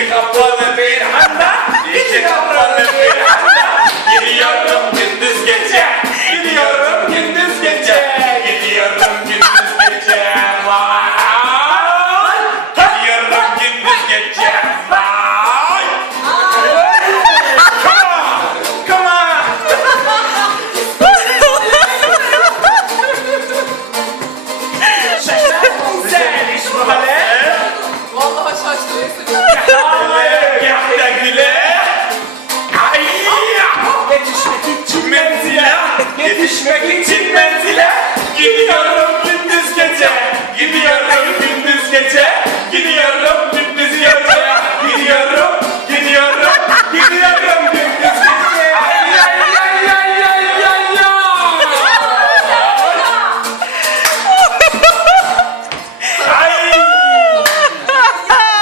İşi kapalı bir anda, işi. Yetişmek için menzile Gidiyorum